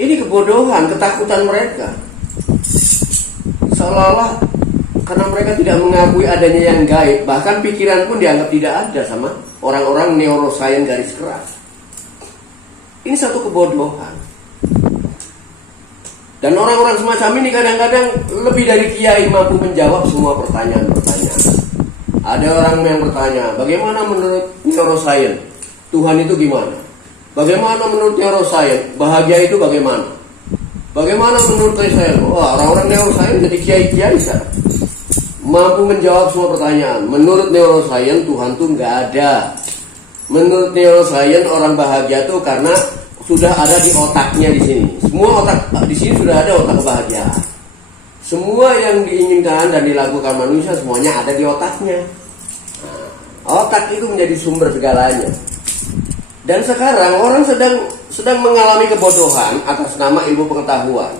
Ini kebodohan, ketakutan mereka. Seolah-olah karena mereka tidak mengakui adanya yang gaib, bahkan pikiran pun dianggap tidak ada sama orang-orang neuroscience garis keras. Ini satu kebodohan. Dan orang-orang semacam ini kadang-kadang lebih dari kiai mampu menjawab semua pertanyaan-pertanyaan. Ada orang yang bertanya, bagaimana menurut neuroscience Tuhan itu gimana? Bagaimana menurut neuroscience bahagia itu bagaimana? Bagaimana menurut saya? Wah, orang-orang neuroscience jadi kiai-kiai sekarang. Mampu menjawab semua pertanyaan. Menurut neuroscience Tuhan tuh nggak ada. Menurut neuroscience orang bahagia tuh karena sudah ada di otaknya di sini. Semua otak di sini sudah ada otak kebahagiaan. Semua yang diinginkan dan dilakukan manusia semuanya ada di otaknya. Nah, otak itu menjadi sumber segalanya. Dan sekarang orang sedang mengalami kebodohan atas nama ilmu pengetahuan.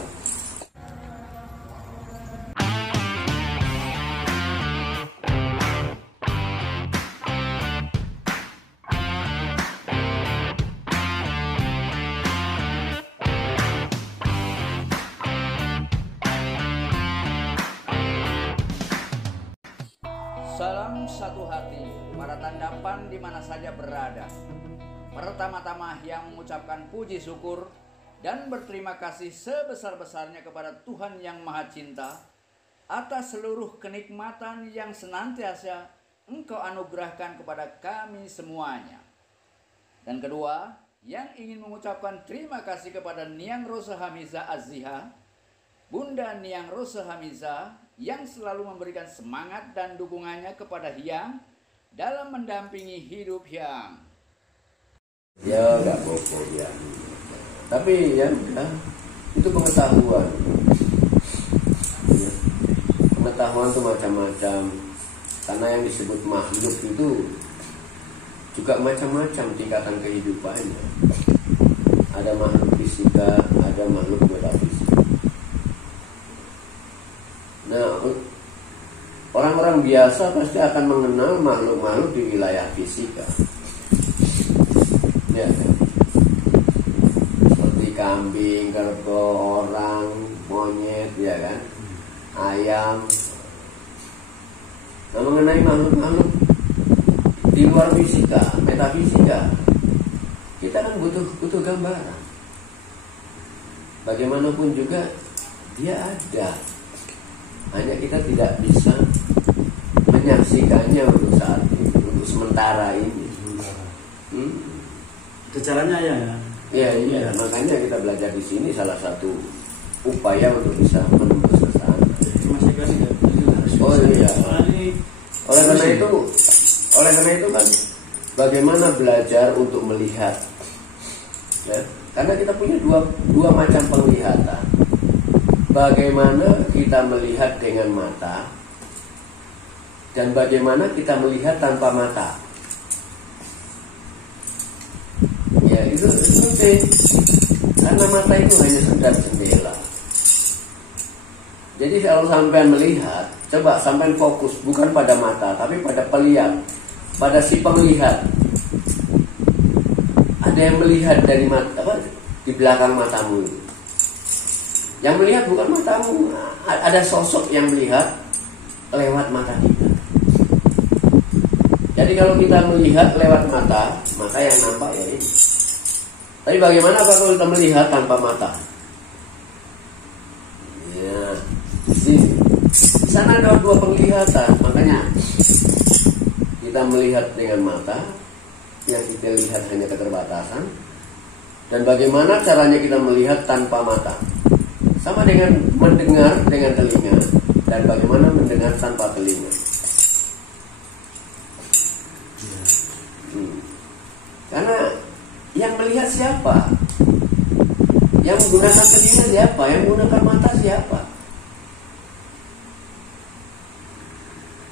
Salam satu hati para tandapan di mana saja berada. Pertama-tama yang mengucapkan puji syukur dan berterima kasih sebesar-besarnya kepada Tuhan yang Maha Cinta atas seluruh kenikmatan yang senantiasa Engkau anugerahkan kepada kami semuanya. Dan kedua, yang ingin mengucapkan terima kasih kepada Niang Rosa Hamiza Azziha, Bunda Niang Rosa Hamiza, yang selalu memberikan semangat dan dukungannya kepada Hyang dalam mendampingi hidup Hyang. Ya nggak apa-apa ya. Tapi ya itu pengetahuan. Ya. Pengetahuan itu macam-macam. Karena yang disebut makhluk itu juga macam-macam tingkatan kehidupannya. Ada makhluk fisika, ada makhluk metafisika. Nah, orang-orang biasa pasti akan mengenal makhluk-makhluk di wilayah fisika. Ya, seperti kambing, kerbau, orang, monyet, ya kan, ayam. Nah, mengenai makhluk-makhluk di luar fisika, metafisika, kita kan butuh gambaran. Bagaimanapun juga dia ada. Hanya kita tidak bisa menyaksikannya untuk saat ini, untuk sementara ini. Itu caranya ya? Iya. Makanya kita belajar di sini salah satu upaya untuk bisa menembus ke sana. Masih kan ya? Oh iya. Oleh karena itu kan bagaimana belajar untuk melihat? Ya, karena kita punya dua macam penglihatan. Bagaimana kita melihat dengan mata dan bagaimana kita melihat tanpa mata. Ya itu penting. Karena mata itu hanya sekedar jendela. Jadi kalau sampean melihat, coba sampean fokus bukan pada mata tapi pada pelihat, pada si penglihat. Ada yang melihat dari mata di belakang matamu. Yang melihat bukan matamu, ada sosok yang melihat lewat mata kita. Jadi kalau kita melihat lewat mata, maka yang nampak ya ini. Tapi bagaimana kalau kita melihat tanpa mata? Ya, di sana ada dua penglihatan, makanya kita melihat dengan mata, yang kita lihat hanya keterbatasan. Dan bagaimana caranya kita melihat tanpa mata? Sama dengan mendengar dengan telinga. Dan bagaimana mendengar tanpa telinga. Karena yang melihat siapa? Yang menggunakan telinga siapa? Yang menggunakan mata siapa?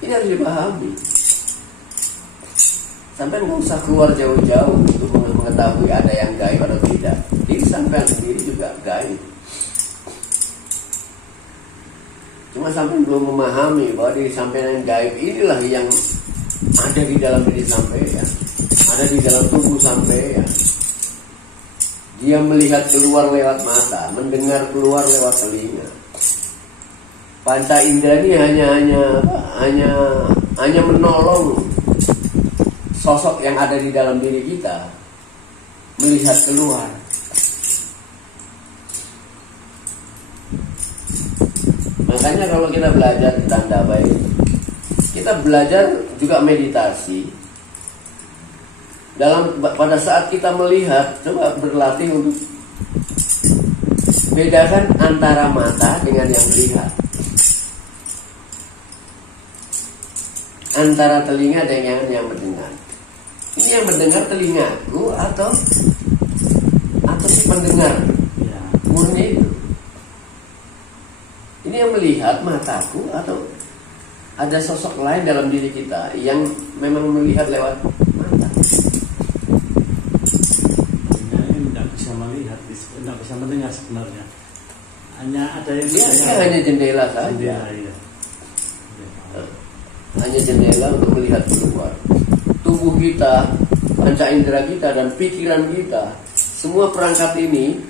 Ini harus dipahami. Sampai nggak usah keluar jauh-jauh untuk mengetahui ada yang gaib atau tidak. Diri sampai sendiri juga gaib. Cuma sampai belum memahami bahwa diri sampean yang gaib inilah yang ada di dalam diri sampean, ada di dalam tubuh sampean. Dia melihat keluar lewat mata, mendengar keluar lewat telinga. Panca indera ini hanya menolong sosok yang ada di dalam diri kita melihat keluar. Makanya kalau kita belajar di tanda baik, kita belajar juga meditasi. Pada saat kita melihat, coba berlatih untuk bedakan antara mata dengan yang melihat, antara telinga dengan yang mendengar. Ini yang mendengar telingaku atau si pendengar murni itu. Ini yang melihat mataku atau ada sosok lain dalam diri kita yang memang melihat lewat mata. Tidak bisa mendengar sebenarnya. Hanya ada yang hanya jendela saja. Hanya jendela untuk melihat keluar. Tubuh kita, panca indera kita dan pikiran kita, semua perangkat ini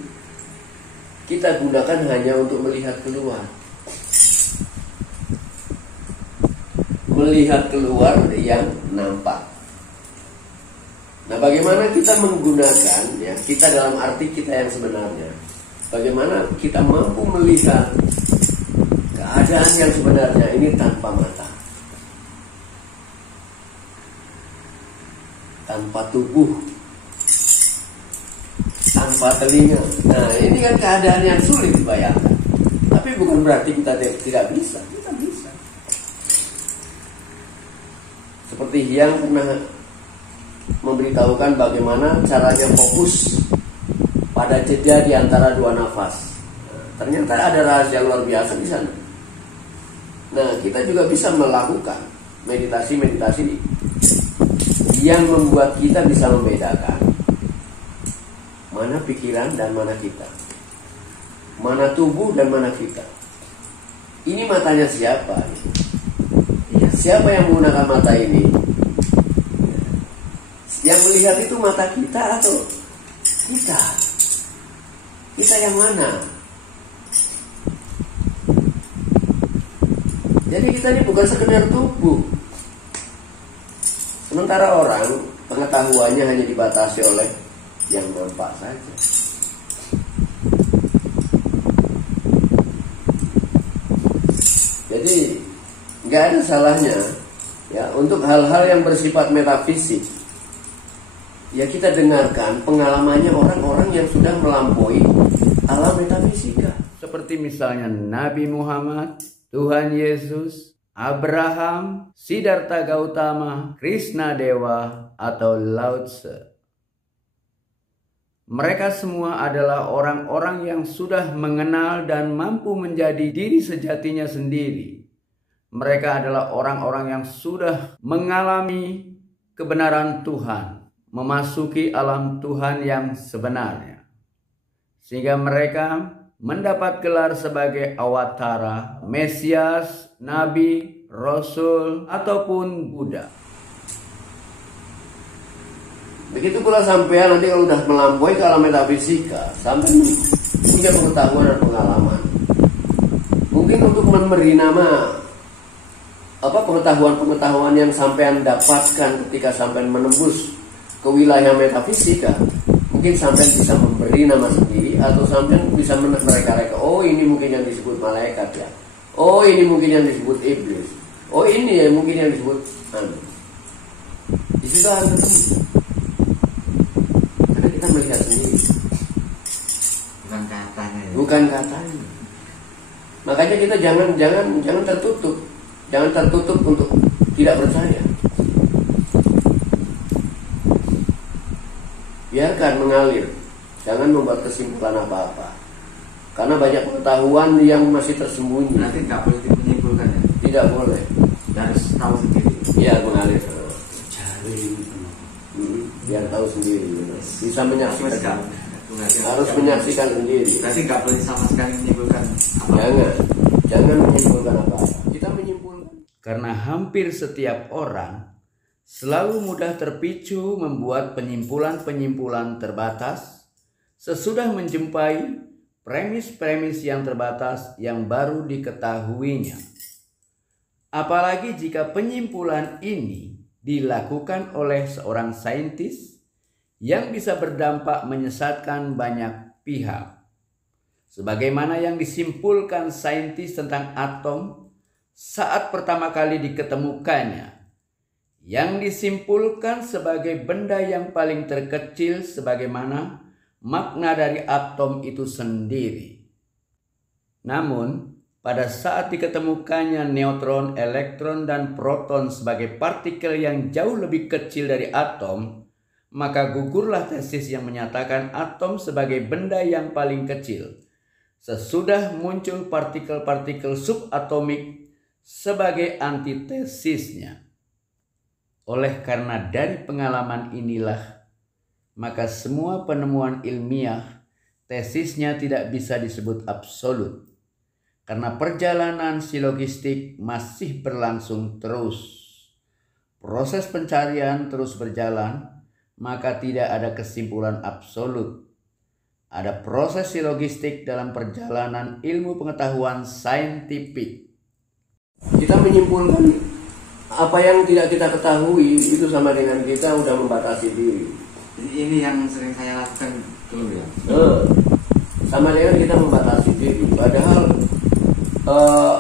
kita gunakan hanya untuk melihat keluar. Melihat keluar yang nampak. Nah, bagaimana kita menggunakan ya, kita dalam arti kita yang sebenarnya. Bagaimana kita mampu melihat keadaan yang sebenarnya ini tanpa mata, tanpa tubuh, tanpa telinga. Nah, ini kan keadaan yang sulit dibayangkan. Tapi bukan berarti kita tidak bisa. Kita bisa. Seperti yang pernah memberitahukan bagaimana caranya fokus pada jeda di antara dua nafas. Ternyata ada rahasia luar biasa di sana. Nah, kita juga bisa melakukan meditasi-meditasi yang membuat kita bisa membedakan mana pikiran dan mana kita, mana tubuh dan mana kita. Ini matanya siapa? Siapa yang menggunakan mata ini? Yang melihat itu mata kita atau kita? Kita yang mana? Jadi kita ini bukan sekedar tubuh. Sementara orang pengetahuannya hanya dibatasi oleh yang nampak saja. Jadi nggak ada salahnya ya untuk hal-hal yang bersifat metafisik. Ya kita dengarkan pengalamannya orang-orang yang sudah melampaui alam metafisika. Seperti misalnya Nabi Muhammad, Tuhan Yesus, Abraham, Siddhartha Gautama, Krishna Dewa, atau Lao Tse. Mereka semua adalah orang-orang yang sudah mengenal dan mampu menjadi diri sejatinya sendiri. Mereka adalah orang-orang yang sudah mengalami kebenaran Tuhan, memasuki alam Tuhan yang sebenarnya, sehingga mereka mendapat gelar sebagai awatara, Mesias, Nabi, Rasul, ataupun Buddha. Begitu pula sampai nanti kalau sudah melampaui ke alam metafisika, sampai punya pengetahuan dan pengalaman, mungkin untuk memberi nama pengetahuan-pengetahuan yang sampean dapatkan ketika sampean menembus ke wilayah metafisika, mungkin sampean bisa memberi nama sendiri atau sampean bisa mereka-reka. Oh, ini mungkin yang disebut malaikat ya. Oh, ini mungkin yang disebut iblis. Oh, ini ya mungkin yang disebut Di situ harus ketemu. Karena kita melihat sendiri. Bukan katanya. Ya? Bukan katanya. Makanya kita jangan tertutup. Jangan tertutup untuk tidak percaya. Biarkan mengalir. Jangan membuat kesimpulan apa-apa. Karena banyak pengetahuan yang masih tersembunyi. Nanti nggak boleh menyimpulkan ya? Tidak boleh. Harus tahu sendiri. Iya, mengalir. Cari. Biar tahu sendiri. Bisa menyaksikan. Harus Jangan. menyaksikan sendiri. Berarti nggak boleh sama sekali menyimpulkan apa. Jangan menyimpulkan apa-apa. Kita menyimpulkan. Karena hampir setiap orang selalu mudah terpicu membuat penyimpulan-penyimpulan terbatas sesudah menjumpai premis-premis yang terbatas yang baru diketahuinya. Apalagi jika penyimpulan ini dilakukan oleh seorang saintis yang bisa berdampak menyesatkan banyak pihak. Sebagaimana yang disimpulkan saintis tentang atom saat pertama kali diketemukannya, yang disimpulkan sebagai benda yang paling terkecil sebagaimana makna dari atom itu sendiri. Namun, pada saat diketemukannya neutron, elektron, dan proton sebagai partikel yang jauh lebih kecil dari atom, maka gugurlah tesis yang menyatakan atom sebagai benda yang paling kecil. Sesudah muncul partikel-partikel subatomik sebagai antitesisnya. Oleh karena dari pengalaman inilah, maka semua penemuan ilmiah tesisnya tidak bisa disebut absolut. Karena perjalanan silogistik masih berlangsung terus. Proses pencarian terus berjalan, maka tidak ada kesimpulan absolut. Ada proses silogistik dalam perjalanan ilmu pengetahuan saintifik. Kita menyimpulkan apa yang tidak kita ketahui itu sama dengan kita udah membatasi diri. Jadi ini yang sering saya lakukan dulu ya. Sama dengan kita membatasi diri. Padahal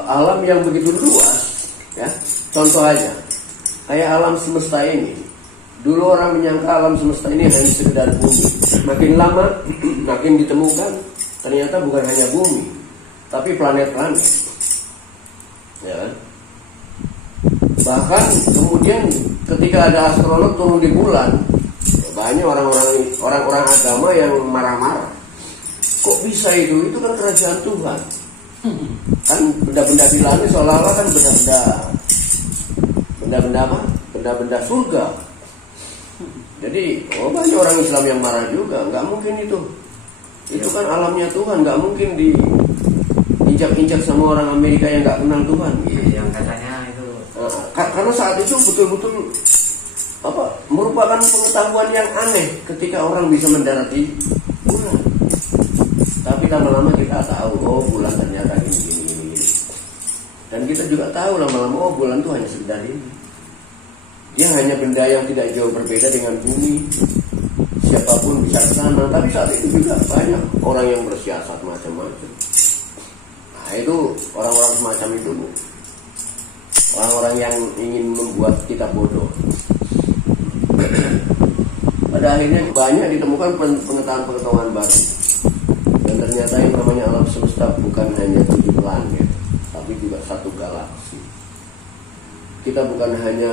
alam yang begitu luas, ya. Contoh aja, kayak alam semesta ini. Dulu orang menyangka alam semesta ini hanya sekedar bumi. Makin lama, makin ditemukan, ternyata bukan hanya bumi, tapi planet-planet. Ya kan? Bahkan kemudian ketika ada astronot turun di bulan, banyak orang-orang agama yang marah-marah. Kok bisa itu? Itu kan kerajaan Tuhan. Kan benda-benda di langit seolah-olah kan benda-benda apa? Benda-benda surga. Jadi banyak orang Islam yang marah juga. Nggak mungkin itu. Itu kan alamnya Tuhan. Nggak mungkin diinjak-injak sama orang Amerika yang nggak kenal Tuhan. Yang katanya itu. Karena saat itu betul-betul merupakan pengetahuan yang aneh ketika orang bisa mendarati bulan. Tapi lama-lama kita tahu, bulan ternyata gini. Dan kita juga tahu lama-lama bulan itu hanya sekedar ini. Dia hanya benda yang tidak jauh berbeda dengan bumi. Siapapun bisa ke sana. Tapi saat itu juga banyak orang yang bersiasat macam-macam. Nah itu orang-orang semacam itu, orang-orang yang ingin membuat kita bodoh. Pada akhirnya banyak ditemukan pengetahuan baru. Dan ternyata yang namanya alam semesta bukan hanya 7 planet, tapi juga satu galaksi. Kita bukan hanya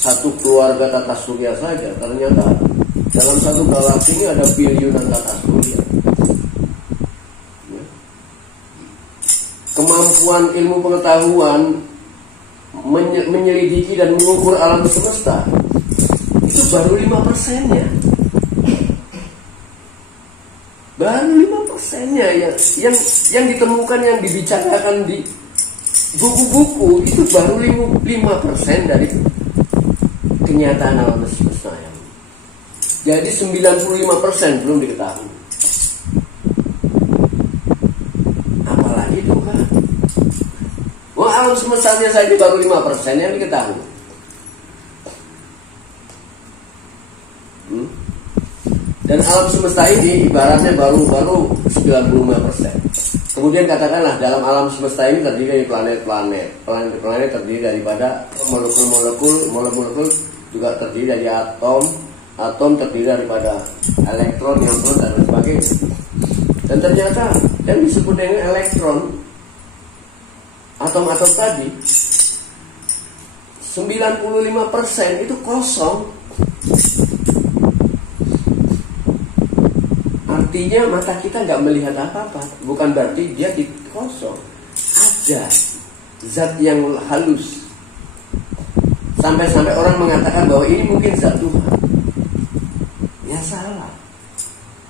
satu keluarga tata surya saja. Ternyata dalam satu galaksi ini ada biliunan tata surya. Ya. Kemampuan ilmu pengetahuan menyelidiki dan mengukur alam semesta itu baru 5%-nya. Baru 5%-nya yang ditemukan, yang dibicarakan di buku-buku itu baru 5% dari kenyataan alam semesta yang. Jadi 95% belum diketahui. Apalagi Tuhan. Wah, alam semestanya saja baru 5% yang diketahui. Dan alam semesta ini ibaratnya baru 95%. Kemudian katakanlah dalam alam semesta ini terdiri dari planet-planet. Planet-planet terdiri daripada molekul juga terdiri dari atom terdiri daripada elektron, neutron, dan sebagainya. Dan ternyata yang disebut dengan elektron, atom-atom tadi 95% itu kosong. Artinya mata kita nggak melihat apa-apa. Bukan berarti dia kosong. Ada zat yang halus. Sampai-sampai orang mengatakan bahwa ini mungkin zat Tuhan. Ya salah.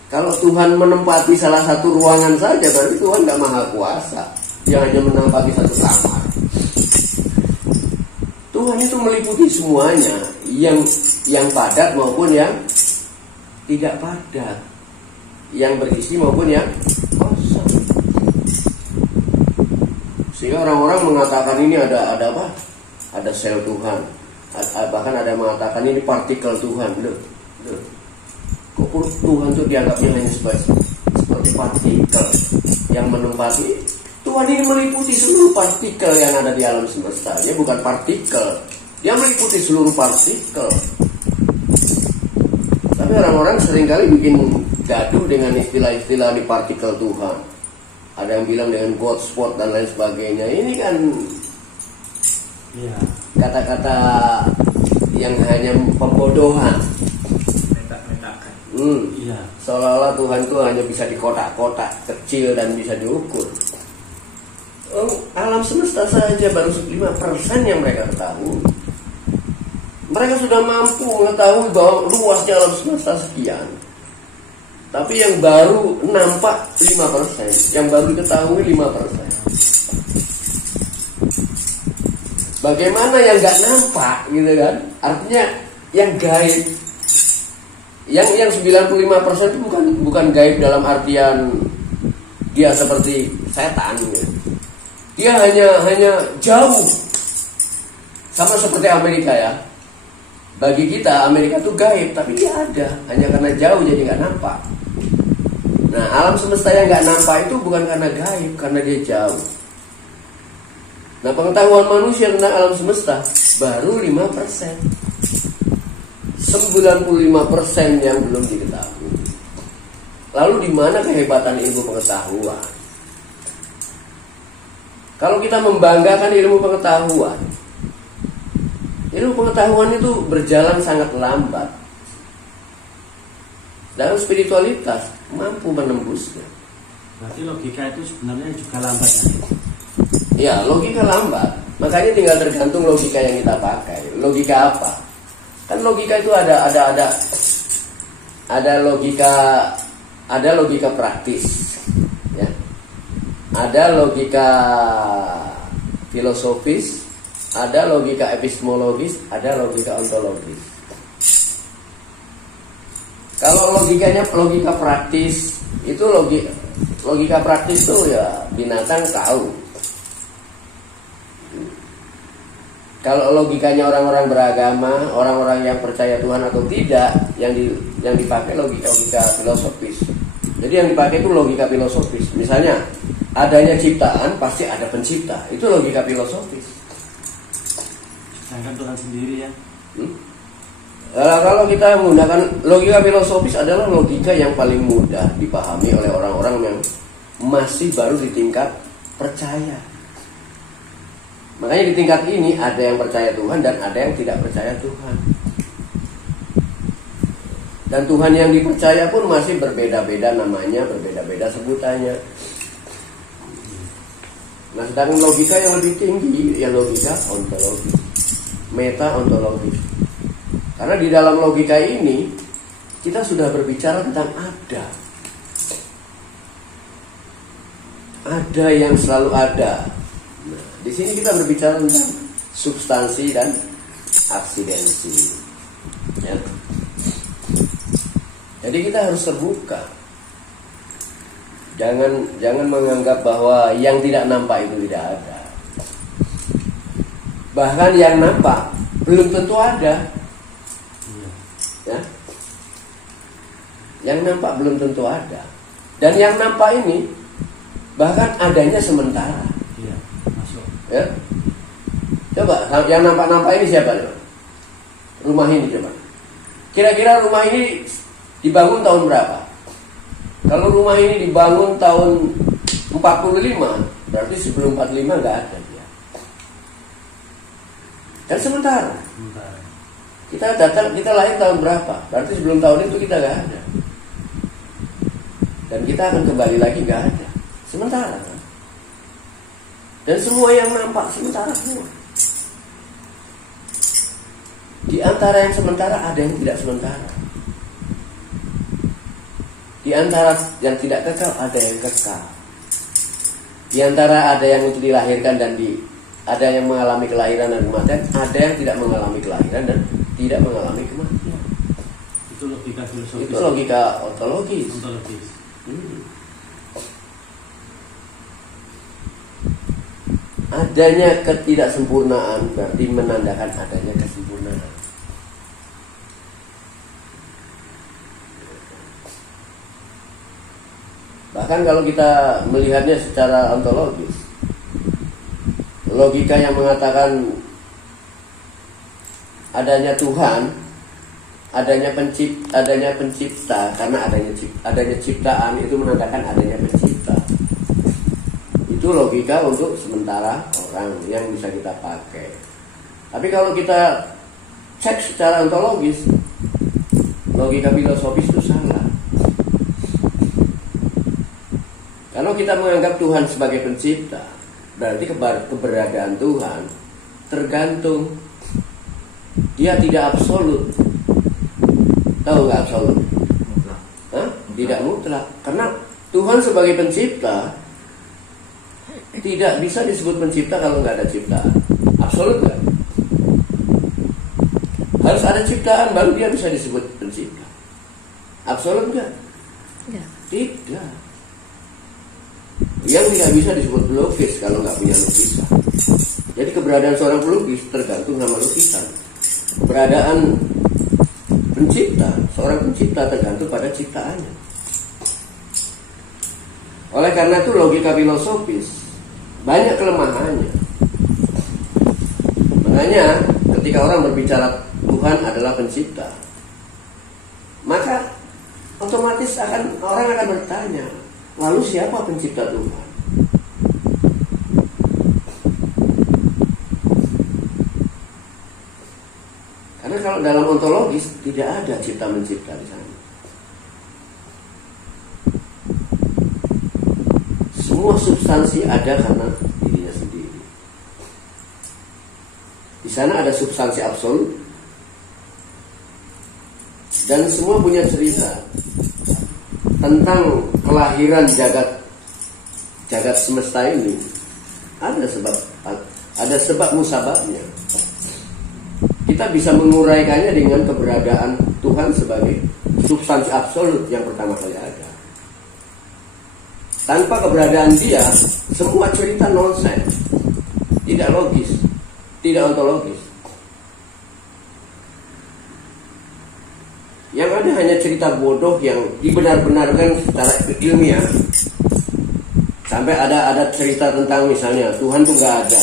Kalau Tuhan menempati salah satu ruangan saja, berarti Tuhan nggak maha kuasa. Dia hanya menempati satu kamar. Tuhan itu meliputi semuanya, yang padat maupun yang tidak padat. yang berisi maupun yang kosong. Sehingga orang-orang mengatakan ini ada apa? Ada sel Tuhan. Bahkan ada yang mengatakan ini partikel Tuhan. Loh. Kok Tuhan itu dianggapnya hanya seperti partikel yang menempati. Tuhan ini meliputi seluruh partikel yang ada di alam semesta. Dia bukan partikel, dia meliputi seluruh partikel. Tapi orang-orang seringkali bikin gaduh dengan istilah-istilah di partikel Tuhan. Ada yang bilang dengan God spot dan lain sebagainya. Ini kan kata-kata yang hanya pembodohan. Seolah-olah Tuhan itu hanya bisa di kotak-kotak kecil dan bisa diukur. Alam semesta saja baru 5% yang mereka ketahui. Mereka sudah mampu mengetahui bahwa luasnya alam semesta sekian. Tapi yang baru nampak 5%, yang baru diketahui 5%. Bagaimana yang nggak nampak, gitu kan? Artinya yang gaib. Yang 95% itu bukan gaib dalam artian dia seperti setan, gitu. Dia hanya jauh. Sama seperti Amerika ya. Bagi kita Amerika itu gaib, tapi dia ada. Hanya karena jauh jadi nggak nampak. Nah, alam semesta yang nggak nampak itu bukan karena gaib, karena dia jauh. Nah, pengetahuan manusia tentang alam semesta baru 5%. 95% yang belum diketahui. Lalu di mana kehebatan ilmu pengetahuan? Kalau kita membanggakan ilmu pengetahuan itu berjalan sangat lambat. Dalam spiritualitas mampu menembusnya. Berarti logika itu sebenarnya juga lambat ya? Ya, logika lambat. Makanya tinggal tergantung logika yang kita pakai. Logika apa? Kan logika itu ada logika praktis, ya. Ada logika filosofis, ada logika epistemologis, ada logika ontologis. Kalau logikanya logika praktis, itu logika praktis itu ya binatang tahu. Kalau logikanya orang-orang beragama, orang-orang yang percaya Tuhan atau tidak, yang dipakai logika filosofis. Jadi yang dipakai itu logika filosofis. Misalnya adanya ciptaan pasti ada pencipta. Itu logika filosofis. Sedangkan Tuhan sendiri ya. Kalau kita menggunakan logika filosofis adalah logika yang paling mudah dipahami oleh orang-orang yang masih baru di tingkat percaya. Makanya di tingkat ini ada yang percaya Tuhan dan ada yang tidak percaya Tuhan. Dan Tuhan yang dipercaya pun masih berbeda-beda namanya, berbeda-beda sebutannya. Nah, sedangkan logika yang lebih tinggi ya logika ontologis, meta ontologis. Karena di dalam logika ini kita sudah berbicara tentang ada. Ada yang selalu ada. Nah, di sini kita berbicara tentang substansi dan aksidensi. Ya. Jadi kita harus terbuka. Jangan menganggap bahwa yang tidak nampak itu tidak ada. Bahkan yang nampak belum tentu ada. Ya. Yang nampak belum tentu ada. Dan yang nampak ini bahkan adanya sementara. Iya, masuk. Ya. Coba yang nampak-nampak ini siapa? Rumah ini coba. Kira-kira rumah ini dibangun tahun berapa? Kalau rumah ini dibangun tahun 45, berarti sebelum 45 nggak ada dia. Dan sementara. Kita lahir tahun berapa? Berarti sebelum tahun itu kita nggak ada. Dan kita akan kembali lagi nggak ada. Sementara kan? Dan semua yang nampak sementara semua. Di antara yang sementara ada yang tidak sementara. Di antara yang tidak kekal ada yang kekal. Di antara ada yang untuk dilahirkan dan ada yang mengalami kelahiran dan kematian, ada yang tidak mengalami kelahiran dan tidak mengalami kematian. Itu logika filosofis. Itu logika ontologis. Adanya ketidaksempurnaan berarti menandakan adanya kesempurnaan. Bahkan kalau kita melihatnya secara ontologis, logika yang mengatakan adanya Tuhan, adanya pencipta, karena adanya ciptaan itu menandakan adanya pencipta. Itu logika untuk sementara orang yang bisa kita pakai. Tapi kalau kita cek secara ontologis, logika filosofis itu salah. Kalau kita menganggap Tuhan sebagai pencipta, berarti keberadaan Tuhan tergantung. Dia tidak absolut. Tahu nggak absolut? Tidak mutlak. Karena Tuhan sebagai pencipta tidak bisa disebut pencipta kalau nggak ada ciptaan. Absolut nggak? Harus ada ciptaan baru dia bisa disebut pencipta. Absolut nggak? Tidak. Yang tidak bisa disebut pelukis kalau nggak punya lukisan. Jadi keberadaan seorang pelukis tergantung sama lukisan. Keberadaan seorang pencipta tergantung pada ciptaannya. Oleh karena itu logika filosofis banyak kelemahannya. Makanya ketika orang berbicara Tuhan adalah pencipta, maka otomatis orang akan bertanya, lalu siapa pencipta Tuhan? Karena kalau dalam ontologis tidak ada cipta mencipta di sana. Semua substansi ada karena dirinya sendiri. Di sana ada substansi absolut dan semua punya cerita tentang kelahiran jagat semesta ini. Ada sebab musababnya. Kita bisa menguraikannya dengan keberadaan Tuhan sebagai substansi absolut yang pertama kali ada. Tanpa keberadaan dia, semua cerita nonsens, tidak logis, tidak ontologis. Yang ada hanya cerita bodoh yang dibenar-benarkan secara ilmiah. Sampai ada cerita tentang misalnya Tuhan itu nggak ada,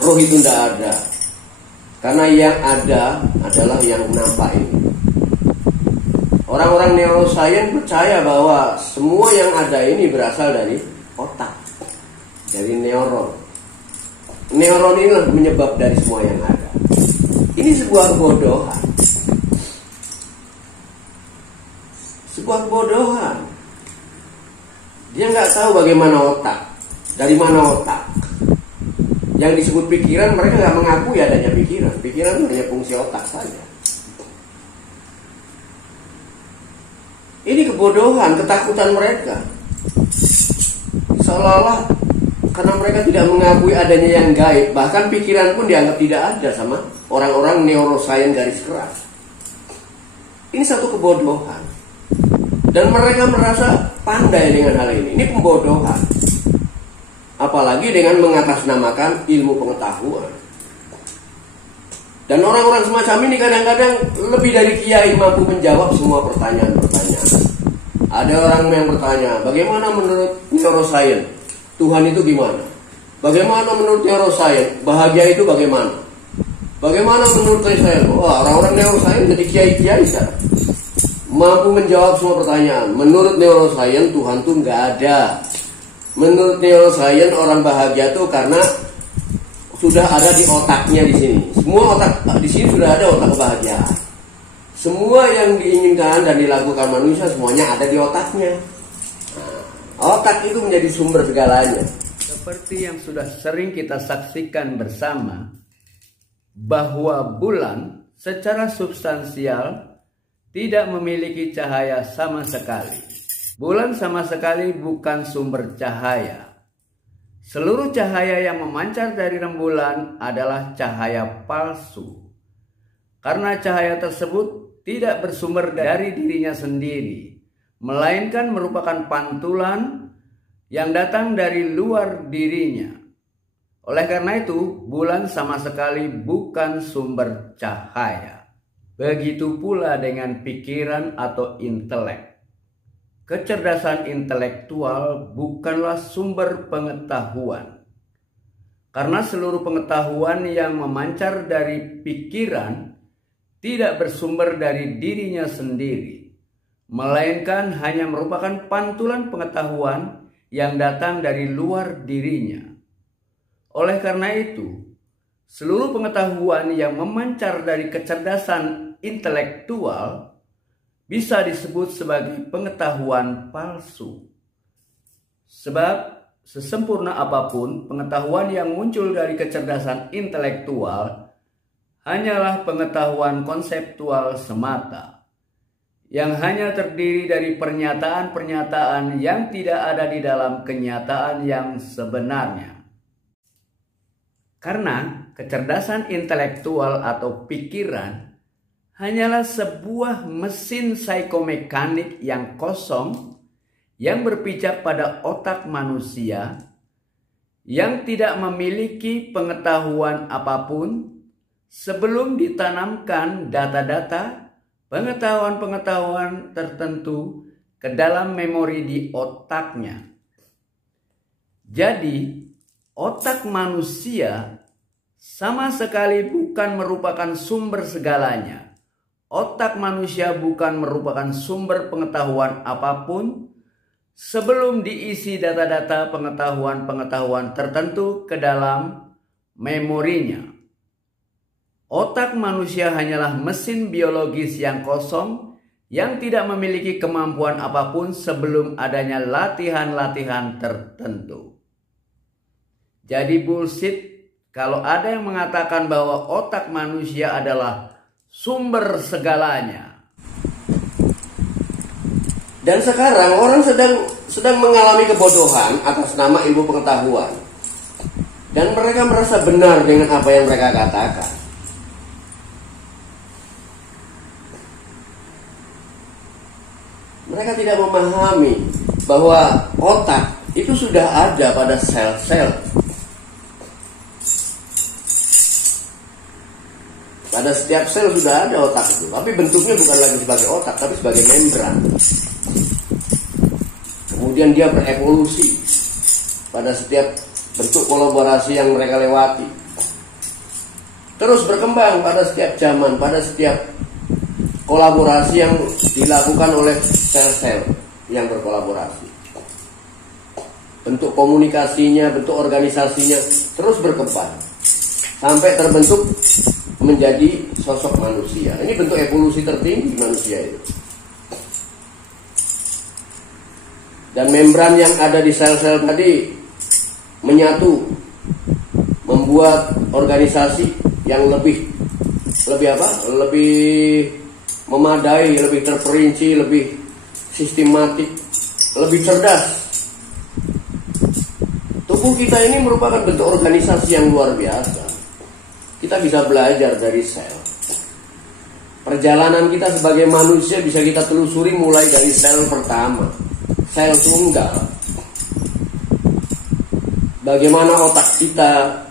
roh itu nggak ada, karena yang ada adalah yang nampak ini. Orang-orang neuroscience percaya bahwa semua yang ada ini berasal dari otak, dari neuron. Neuron inilah menyebab dari semua yang ada. Ini sebuah kebodohan. Sebuah kebodohan. Dia nggak tahu bagaimana otak, dari mana otak. Yang disebut pikiran, mereka nggak mengakui adanya pikiran. Pikiran itu hanya fungsi otak saja. Ini kebodohan, ketakutan mereka. Seolah-olah karena mereka tidak mengakui adanya yang gaib, bahkan pikiran pun dianggap tidak ada sama orang-orang neuroscience garis keras. Ini satu kebodohan. Dan mereka merasa pandai dengan hal ini. Ini pembodohan. Apalagi dengan mengatasnamakan ilmu pengetahuan. Dan orang-orang semacam ini kadang-kadang lebih dari kiai mampu menjawab semua pertanyaan-pertanyaan. Ada orang yang bertanya, bagaimana menurut neuroscience Tuhan itu gimana? Bagaimana menurut neuroscience bahagia itu bagaimana? Bagaimana menurut saya? Wah, orang-orang neuroscience jadi kiai-kiai sekarang. Mampu menjawab semua pertanyaan. Menurut neuroscience Tuhan itu nggak ada. Menurut neuroscience orang bahagia itu karena sudah ada di otaknya di sini. Semua otak di sini sudah ada otak kebahagiaan. Semua yang diinginkan dan dilakukan manusia semuanya ada di otaknya. Nah, otak itu menjadi sumber segalanya. Seperti yang sudah sering kita saksikan bersama, bahwa bulan secara substansial tidak memiliki cahaya sama sekali. Bulan sama sekali bukan sumber cahaya. Seluruh cahaya yang memancar dari rembulan adalah cahaya palsu. Karena cahaya tersebut tidak bersumber dari dirinya sendiri, melainkan merupakan pantulan yang datang dari luar dirinya. Oleh karena itu, bulan sama sekali bukan sumber cahaya. Begitu pula dengan pikiran atau intelek. Kecerdasan intelektual bukanlah sumber pengetahuan. Karena seluruh pengetahuan yang memancar dari pikiran tidak bersumber dari dirinya sendiri, melainkan hanya merupakan pantulan pengetahuan yang datang dari luar dirinya. Oleh karena itu, seluruh pengetahuan yang memancar dari kecerdasan intelektual bisa disebut sebagai pengetahuan palsu. Sebab sesempurna apapun pengetahuan yang muncul dari kecerdasan intelektual hanyalah pengetahuan konseptual semata, yang hanya terdiri dari pernyataan-pernyataan yang tidak ada di dalam kenyataan yang sebenarnya. Karena kecerdasan intelektual atau pikiran hanyalah sebuah mesin psikomekanik yang kosong yang berpijak pada otak manusia yang tidak memiliki pengetahuan apapun sebelum ditanamkan data-data pengetahuan-pengetahuan tertentu ke dalam memori di otaknya. Jadi, otak manusia sama sekali bukan merupakan sumber segalanya. Otak manusia bukan merupakan sumber pengetahuan apapun sebelum diisi data-data pengetahuan-pengetahuan tertentu ke dalam memorinya. Otak manusia hanyalah mesin biologis yang kosong yang tidak memiliki kemampuan apapun sebelum adanya latihan-latihan tertentu. Jadi bullshit kalau ada yang mengatakan bahwa otak manusia adalah sumber segalanya. Dan sekarang orang sedang mengalami kebodohan atas nama ilmu pengetahuan. Dan mereka merasa benar dengan apa yang mereka katakan. Mereka tidak memahami bahwa otak itu sudah ada pada sel-sel. Pada setiap sel sudah ada otak itu, tapi bentuknya bukan lagi sebagai otak, tapi sebagai membran. Kemudian dia berevolusi pada setiap bentuk kolaborasi yang mereka lewati. Terus berkembang pada setiap zaman, pada setiap kolaborasi yang dilakukan oleh sel-sel yang berkolaborasi. Bentuk komunikasinya, bentuk organisasinya terus berkembang sampai terbentuk menjadi sosok manusia. Ini bentuk evolusi tertinggi manusia itu. Dan membran yang ada di sel-sel tadi menyatu, membuat organisasi yang lebih memadai, lebih terperinci, lebih sistematik, lebih cerdas. Tubuh kita ini merupakan bentuk organisasi yang luar biasa. Kita bisa belajar dari sel. Perjalanan kita sebagai manusia bisa kita telusuri mulai dari sel pertama, sel tunggal. Bagaimana otak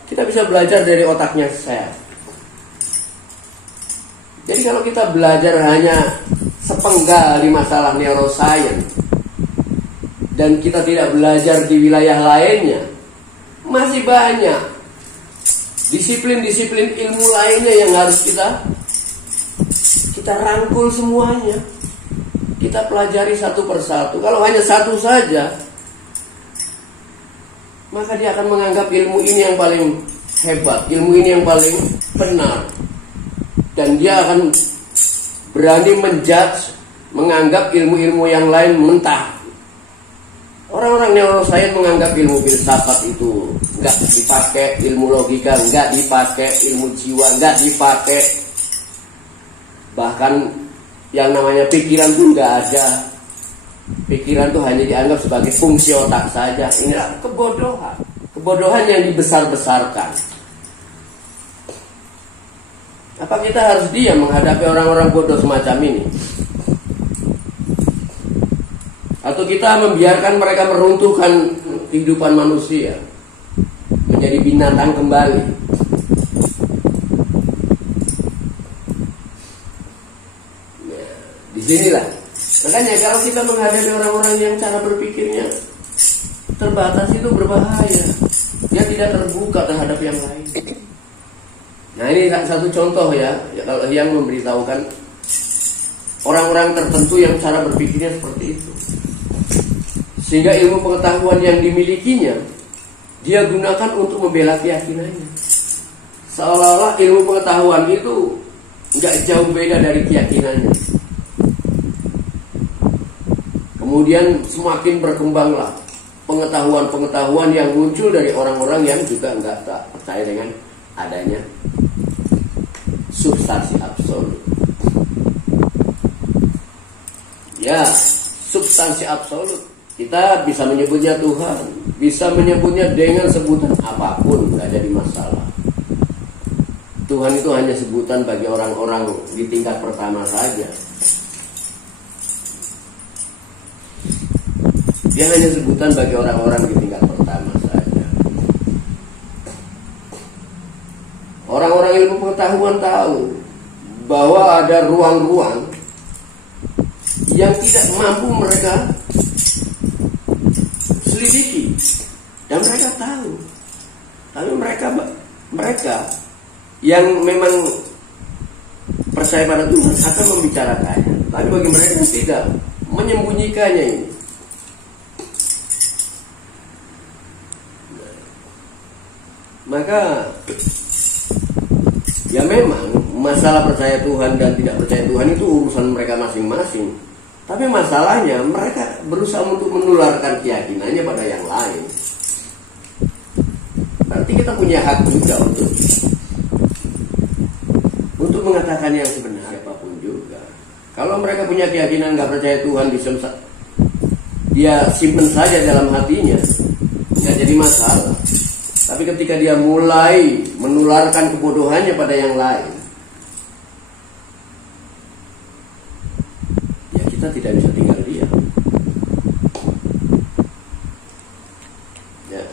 kita bisa belajar dari otaknya sel. Jadi kalau kita belajar hanya sepenggal di masalah neuroscience dan kita tidak belajar di wilayah lainnya, masih banyak disiplin-disiplin ilmu lainnya yang harus kita rangkul semuanya. Kita pelajari satu persatu. Kalau hanya satu saja, maka dia akan menganggap ilmu ini yang paling hebat, ilmu ini yang paling benar. Dan dia akan berani menjudge, menganggap ilmu-ilmu yang lain mentah. Orang-orang neuroscience menganggap ilmu filsafat itu nggak dipakai, ilmu logika nggak dipakai, ilmu jiwa nggak dipakai, bahkan yang namanya pikiran pun nggak ada. Pikiran itu hanya dianggap sebagai fungsi otak saja. Inilah kebodohan, kebodohan yang dibesar-besarkan. Apa kita harus diam menghadapi orang-orang bodoh semacam ini? Atau kita membiarkan mereka meruntuhkan kehidupan manusia menjadi binatang kembali. Nah, disinilah. Makanya kalau kita menghadapi orang-orang yang cara berpikirnya terbatas, itu berbahaya. Dia tidak terbuka terhadap yang lain. Nah, ini satu contoh ya kalau yang memberitahukan orang-orang tertentu yang cara berpikirnya seperti itu. Sehingga ilmu pengetahuan yang dimilikinya dia gunakan untuk membela keyakinannya. Seolah-olah ilmu pengetahuan itu nggak jauh beda dari keyakinannya. Kemudian semakin berkembanglah pengetahuan-pengetahuan yang muncul dari orang-orang yang juga nggak percaya dengan adanya substansi absolut. Ya, substansi absolut. Kita bisa menyebutnya Tuhan, bisa menyebutnya dengan sebutan apapun, nggak jadi masalah. Tuhan itu hanya sebutan bagi orang-orang di tingkat pertama saja. Dia hanya sebutan bagi orang-orang di tingkat pertama saja. Orang-orang ilmu pengetahuan tahu bahwa ada ruang-ruang yang tidak mampu mereka selidiki, dan mereka tahu. Tapi mereka yang memang percaya pada Tuhan akan membicarakannya. Tapi bagi mereka yang tidak, menyembunyikannya ini. Maka ya memang masalah percaya Tuhan dan tidak percaya Tuhan itu urusan mereka masing-masing. Tapi masalahnya mereka berusaha untuk menularkan keyakinannya pada yang lain. Berarti kita punya hak juga untuk mengatakan yang sebenar, siapapun juga. Kalau mereka punya keyakinan nggak percaya Tuhan, dia simpen saja dalam hatinya, nggak jadi masalah. Tapi ketika dia mulai menularkan kebodohannya pada yang lain, ya kita tidak bisa tinggal diam. Ya.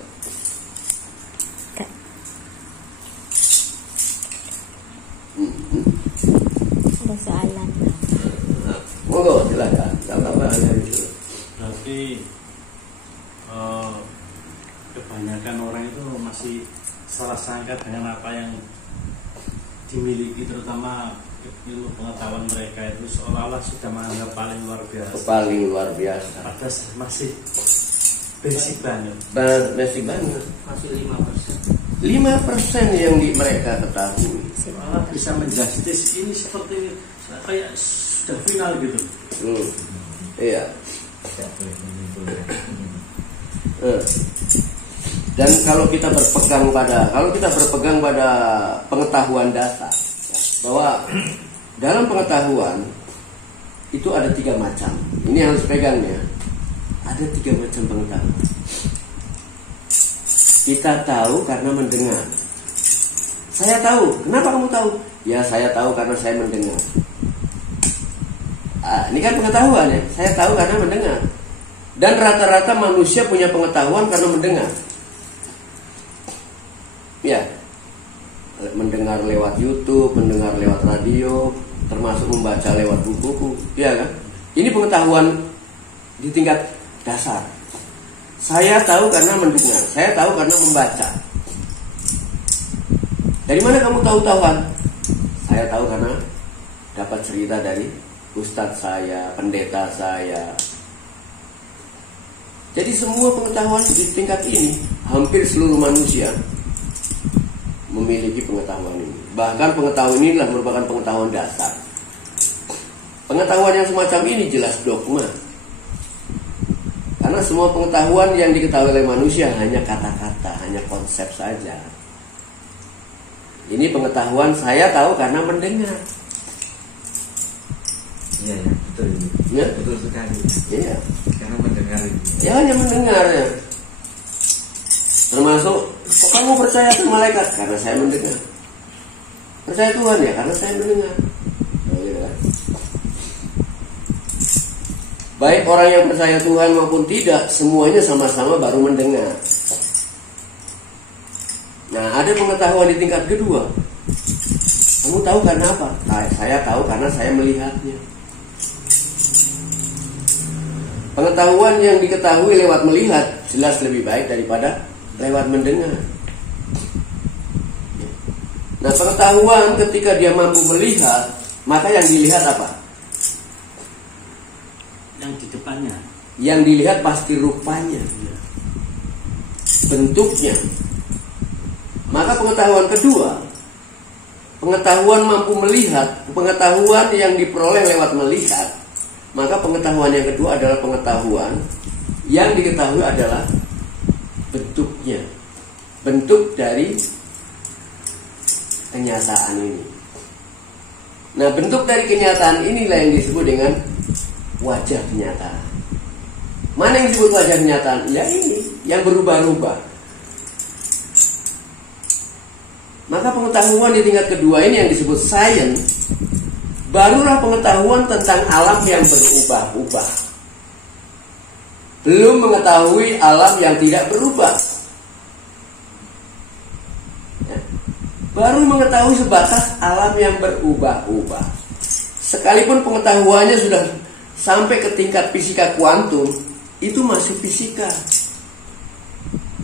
Ada soalan. Monggo silakan. Apa-apa itu. Berarti kebanyakan orang itu masih salah sangka dengan apa yang dimiliki, terutama ilmu pengetahuan mereka itu seolah-olah sudah menganggap paling luar biasa. Paling luar biasa. Padahal masih basic banget. Basic banget. Masih 5%. 5% yang mereka ketahui. Seolah bisa menjustis ini seperti ini, kayak sudah final gitu. Iya. Dan kalau kita berpegang pada pengetahuan dasar, bahwa dalam pengetahuan itu ada 3 macam. Ini harus pegangnya. Ada 3 macam pengetahuan. Kita tahu karena mendengar. Saya tahu. Kenapa kamu tahu? Ya, saya tahu karena saya mendengar. Ini kan pengetahuan ya. Saya tahu karena mendengar. Dan rata-rata manusia punya pengetahuan karena mendengar. Ya, mendengar lewat YouTube, mendengar lewat radio, termasuk membaca lewat buku-buku, ya kan? Ini pengetahuan di tingkat dasar. Saya tahu karena mendengar, saya tahu karena membaca. Dari mana kamu tahu Tuhan? Saya tahu karena dapat cerita dari ustadz saya, pendeta saya. Jadi semua pengetahuan di tingkat ini, hampir seluruh manusia memiliki pengetahuan ini. Bahkan pengetahuan inilah merupakan pengetahuan dasar. Pengetahuan yang semacam ini jelas dogma. Karena semua pengetahuan yang diketahui oleh manusia hanya kata-kata, hanya konsep saja. Ini pengetahuan saya tahu karena mendengar. Iya, betul. Ya? Betul sekali. Iya. Karena mendengar itu. Ya hanya mendengar ya. Termasuk, kok kamu percaya ke malaikat? Karena saya mendengar. Percaya Tuhan ya? Karena saya mendengar. Oh, gitu kan? Baik orang yang percaya Tuhan maupun tidak, semuanya sama-sama baru mendengar. Nah, ada pengetahuan di tingkat kedua. Kamu tahu karena apa? Saya tahu karena saya melihatnya. Pengetahuan yang diketahui lewat melihat jelas lebih baik daripada lewat mendengar. Nah, pengetahuan ketika dia mampu melihat, maka yang dilihat apa? Yang di depannya. Yang dilihat pasti rupanya, bentuknya. Maka pengetahuan kedua, pengetahuan mampu melihat, pengetahuan yang diperoleh lewat melihat. Maka pengetahuan yang kedua adalah pengetahuan yang diketahui adalah bentuknya, bentuk dari kenyataan ini. Nah, bentuk dari kenyataan inilah yang disebut dengan wajah kenyataan. Mana yang disebut wajah kenyataan? Ya ini, yang berubah-ubah. Maka pengetahuan di tingkat kedua ini yang disebut sains, barulah pengetahuan tentang alam yang berubah-ubah. Belum mengetahui alam yang tidak berubah. Baru mengetahui sebatas alam yang berubah-ubah. Sekalipun pengetahuannya sudah sampai ke tingkat fisika kuantum, itu masih fisika,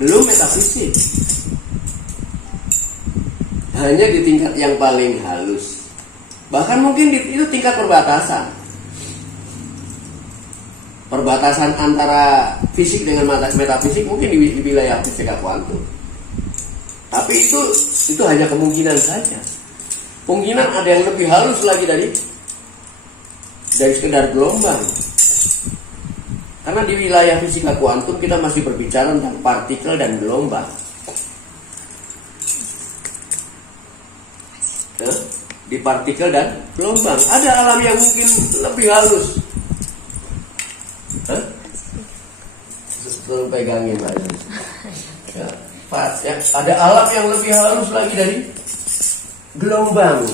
belum metafisik. Hanya di tingkat yang paling halus. Bahkan mungkin itu tingkat perbatasan. Perbatasan antara fisik dengan metafisik mungkin di wilayah fisika kuantum. Tapi itu hanya kemungkinan saja. Kemungkinan ada yang lebih halus lagi dari sekedar gelombang. Karena di wilayah fisika kuantum kita masih berbicara tentang partikel dan gelombang. Ya, di partikel dan gelombang ada alam yang mungkin lebih halus. Tolong pegangin, Pak. Ya. Ada alam yang lebih halus lagi dari gelombang.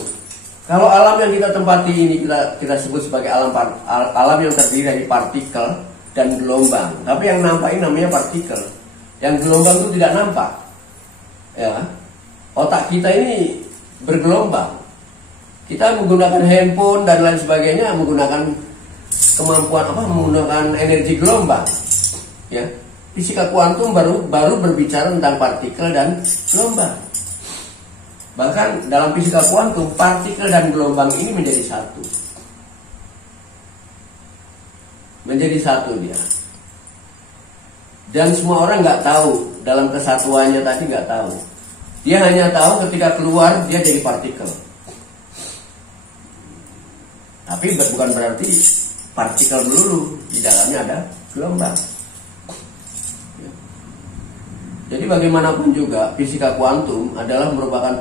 Kalau alam yang kita tempati ini kita sebut sebagai alam yang terdiri dari partikel dan gelombang. Tapi yang nampak ini namanya partikel. Yang gelombang itu tidak nampak. Ya, otak kita ini bergelombang. Kita menggunakan handphone dan lain sebagainya menggunakan kemampuan menggunakan energi gelombang. Ya. Fisika kuantum baru berbicara tentang partikel dan gelombang. Bahkan dalam fisika kuantum, partikel dan gelombang ini menjadi satu. Menjadi satu dia. Dan semua orang nggak tahu dalam kesatuannya tadi, nggak tahu. Dia hanya tahu ketika keluar dia jadi partikel. Tapi bukan berarti partikel melulu, di dalamnya ada gelombang. Jadi bagaimanapun juga fisika kuantum adalah merupakan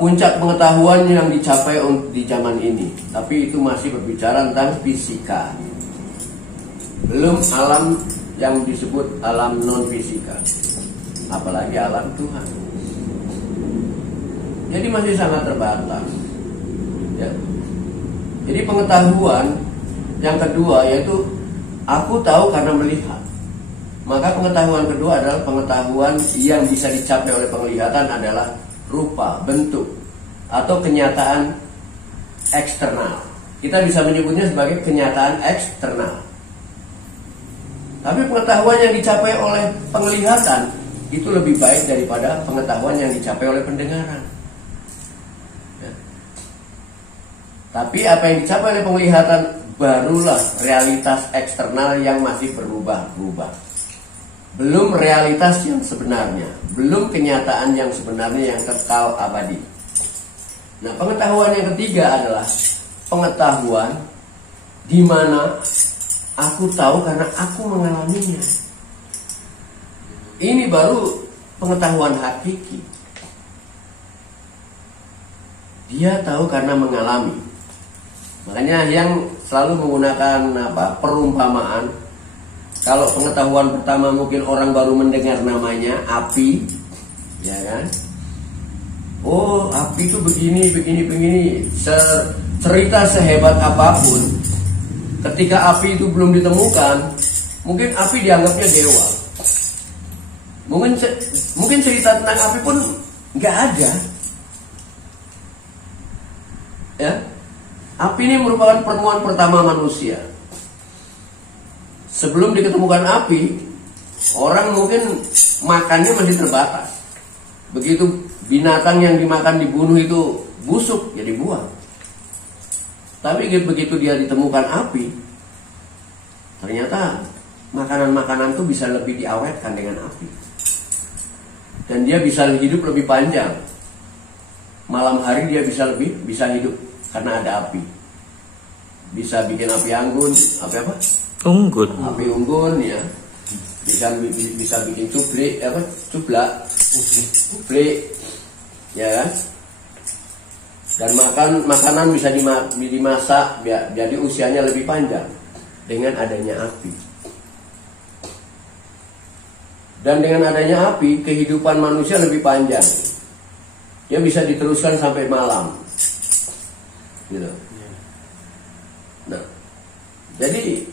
puncak pengetahuan yang dicapai di zaman ini. Tapi itu masih berbicara tentang fisika. Belum alam yang disebut alam non-fisika. Apalagi alam Tuhan. Jadi masih sangat terbatas. Ya. Jadi pengetahuan yang kedua yaitu aku tahu karena melihat. Maka pengetahuan kedua adalah pengetahuan yang bisa dicapai oleh penglihatan adalah rupa, bentuk, atau kenyataan eksternal. Kita bisa menyebutnya sebagai kenyataan eksternal. Tapi pengetahuan yang dicapai oleh penglihatan itu lebih baik daripada pengetahuan yang dicapai oleh pendengaran. Ya. Tapi apa yang dicapai oleh penglihatan barulah realitas eksternal yang masih berubah-ubah. Belum realitas yang sebenarnya, belum kenyataan yang sebenarnya yang kekal abadi. Nah, pengetahuan yang ketiga adalah pengetahuan di mana aku tahu karena aku mengalaminya. Ini baru pengetahuan hakiki. Dia tahu karena mengalami. Makanya yang selalu menggunakan perumpamaan. Kalau pengetahuan pertama mungkin orang baru mendengar namanya api, ya kan? Oh, api itu begini. Cerita sehebat apapun, ketika api itu belum ditemukan, mungkin api dianggapnya dewa. Mungkin cerita tentang api pun nggak ada. Ya, api ini merupakan penemuan pertama manusia. Sebelum diketemukan api, orang mungkin makannya masih terbatas. Begitu binatang yang dimakan dibunuh itu busuk, ya dibuang. Tapi begitu dia ditemukan api, ternyata makanan-makanan itu bisa lebih diawetkan dengan api. Dan dia bisa hidup lebih panjang. Malam hari dia bisa hidup karena ada api. Bisa bikin api unggun, apa? Unggun. Api unggun ya. Bisa bikin cuplak, ya kan? Dan makanan bisa dimasak jadi usianya lebih panjang dengan adanya api. Dan dengan adanya api, kehidupan manusia lebih panjang. Dia bisa diteruskan sampai malam. Gitu. Nah, jadi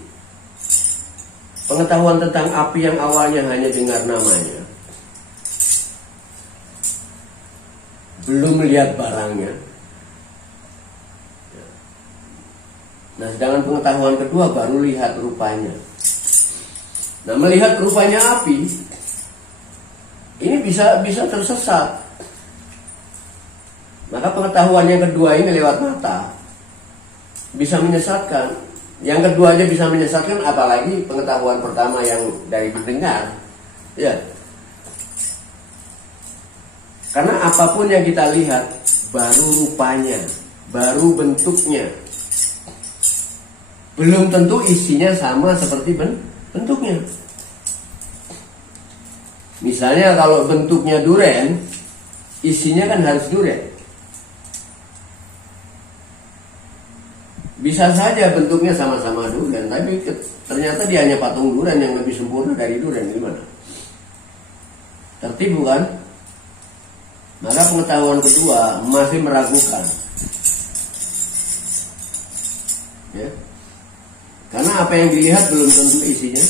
pengetahuan tentang api yang awalnya hanya dengar namanya, belum melihat barangnya. Nah, sedangkan pengetahuan kedua baru lihat rupanya. Nah, melihat rupanya api, ini bisa tersesat. Maka pengetahuan yang kedua ini lewat mata bisa menyesatkan. Yang kedua aja bisa menyesatkan, apalagi pengetahuan pertama yang dari mendengar. Ya. Karena apapun yang kita lihat baru rupanya, baru bentuknya. Belum tentu isinya sama seperti bentuknya. Misalnya kalau bentuknya duren, isinya kan harus duren. Bisa saja bentuknya sama-sama duren, tapi ternyata dia hanya patung duren yang lebih sempurna dari duren. Gimana? Tertipu kan? Maka pengetahuan kedua masih meragukan. Ya. Karena apa yang dilihat belum tentu isinya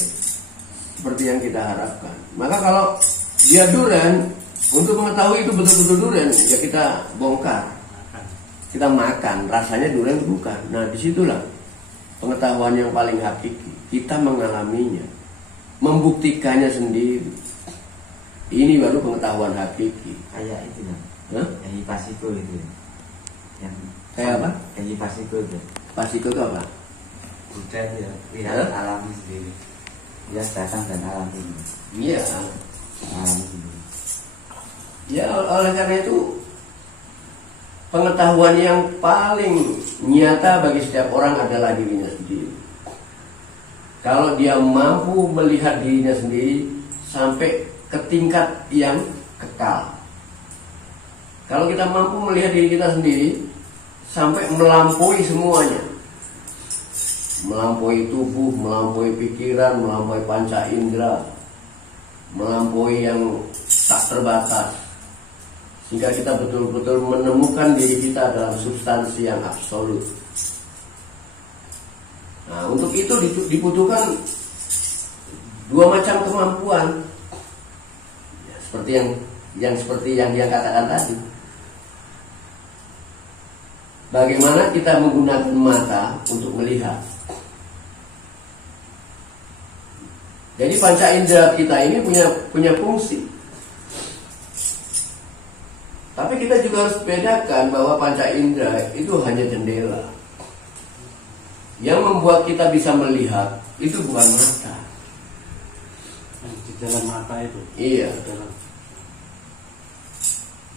seperti yang kita harapkan. Maka kalau dia duren, untuk mengetahui itu betul-betul duren, ya kita bongkar, kita makan, rasanya duren bukan. Nah, disitulah pengetahuan yang paling hakiki. Kita mengalaminya, membuktikannya sendiri. Ini baru pengetahuan hakiki. Kayak itu kan? Yang Pasiko itu. Yang kayak apa? Yang Pasiko itu. Pasiko itu apa? Buddha itu ya, lihat alami sendiri. Dia datang dan alami. Iya. Alami sendiri. Ya, oleh karena itu pengetahuan yang paling nyata bagi setiap orang adalah dirinya sendiri. Kalau dia mampu melihat dirinya sendiri sampai ke tingkat yang kekal. Kalau kita mampu melihat diri kita sendiri sampai melampaui semuanya, melampaui tubuh, melampaui pikiran, melampaui panca indera, melampaui yang tak terbatas, sehingga kita betul-betul menemukan diri kita dalam substansi yang absolut. Nah, untuk itu dibutuhkan dua macam kemampuan, ya, seperti yang dia katakan tadi. Bagaimana kita menggunakan mata untuk melihat. Jadi panca indera kita ini punya fungsi. Tapi kita juga harus bedakan bahwa panca indera itu hanya jendela. Yang membuat kita bisa melihat itu bukan mata. Di dalam mata itu. Iya.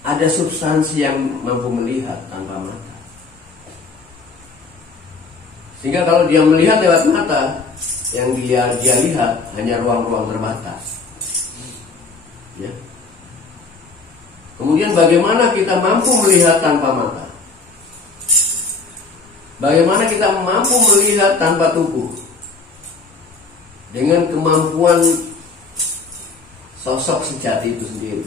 Ada substansi yang mampu melihat tanpa mata. Sehingga kalau dia melihat lewat mata, yang dia lihat hanya ruang-ruang terbatas. Ya. Kemudian bagaimana kita mampu melihat tanpa mata? Bagaimana kita mampu melihat tanpa tubuh? Dengan kemampuan sosok sejati itu sendiri.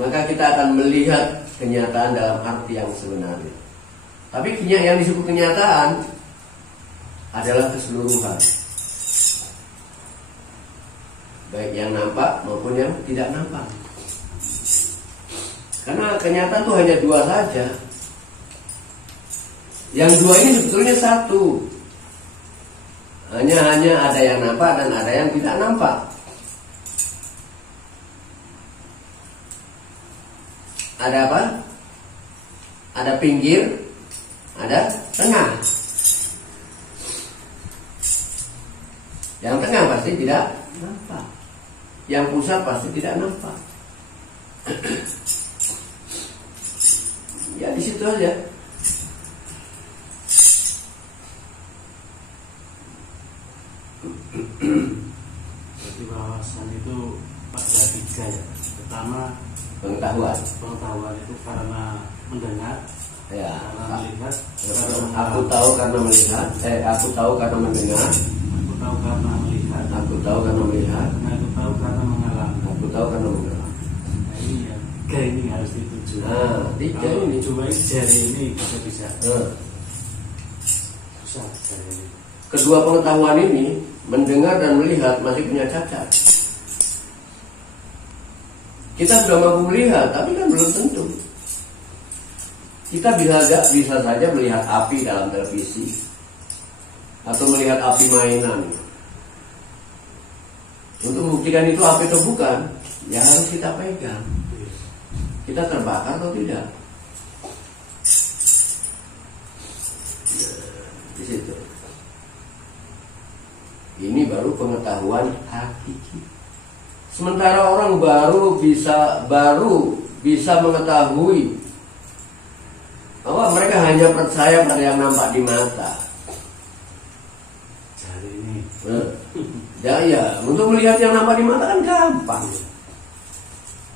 Maka kita akan melihat kenyataan dalam arti yang sebenarnya. Tapi yang disebut kenyataan adalah keseluruhan, baik yang nampak maupun yang tidak nampak. Karena kenyataan itu hanya dua saja. Yang dua ini sebetulnya satu. Hanya ada yang nampak dan ada yang tidak nampak. Ada apa? Ada pinggir, ada tengah. Yang tengah pasti tidak nampak. Yang pusat pasti tidak nampak. Ya di situ aja. Jadi wawasan itu ada tiga ya. Pertama pengetahuan itu karena mendengar, ya, karena melihat, aku tahu karena melihat, aku tahu karena mendengar, aku tahu karena melihat, aku tahu karena melihat, aku tahu karena mengalami. aku tahu karena mendengar. Nah, ini ya, tiga ini harus dituju. Nah, tiga kalau ini cuma jari ini bisa susah jari ini. Kedua pengetahuan ini, mendengar dan melihat, masih punya cacat. Kita sudah mampu melihat, tapi kan belum tentu. Kita bisa saja melihat api dalam televisi, atau melihat api mainan. Untuk membuktikan itu api atau bukan, ya harus kita pegang. Kita terbakar atau tidak? Di situ. Ini baru pengetahuan hakiki. Sementara orang baru bisa mengetahui bahwa mereka hanya percaya pada yang nampak di mata. Jari ini. Ya, untuk melihat yang nampak di mata kan gampang.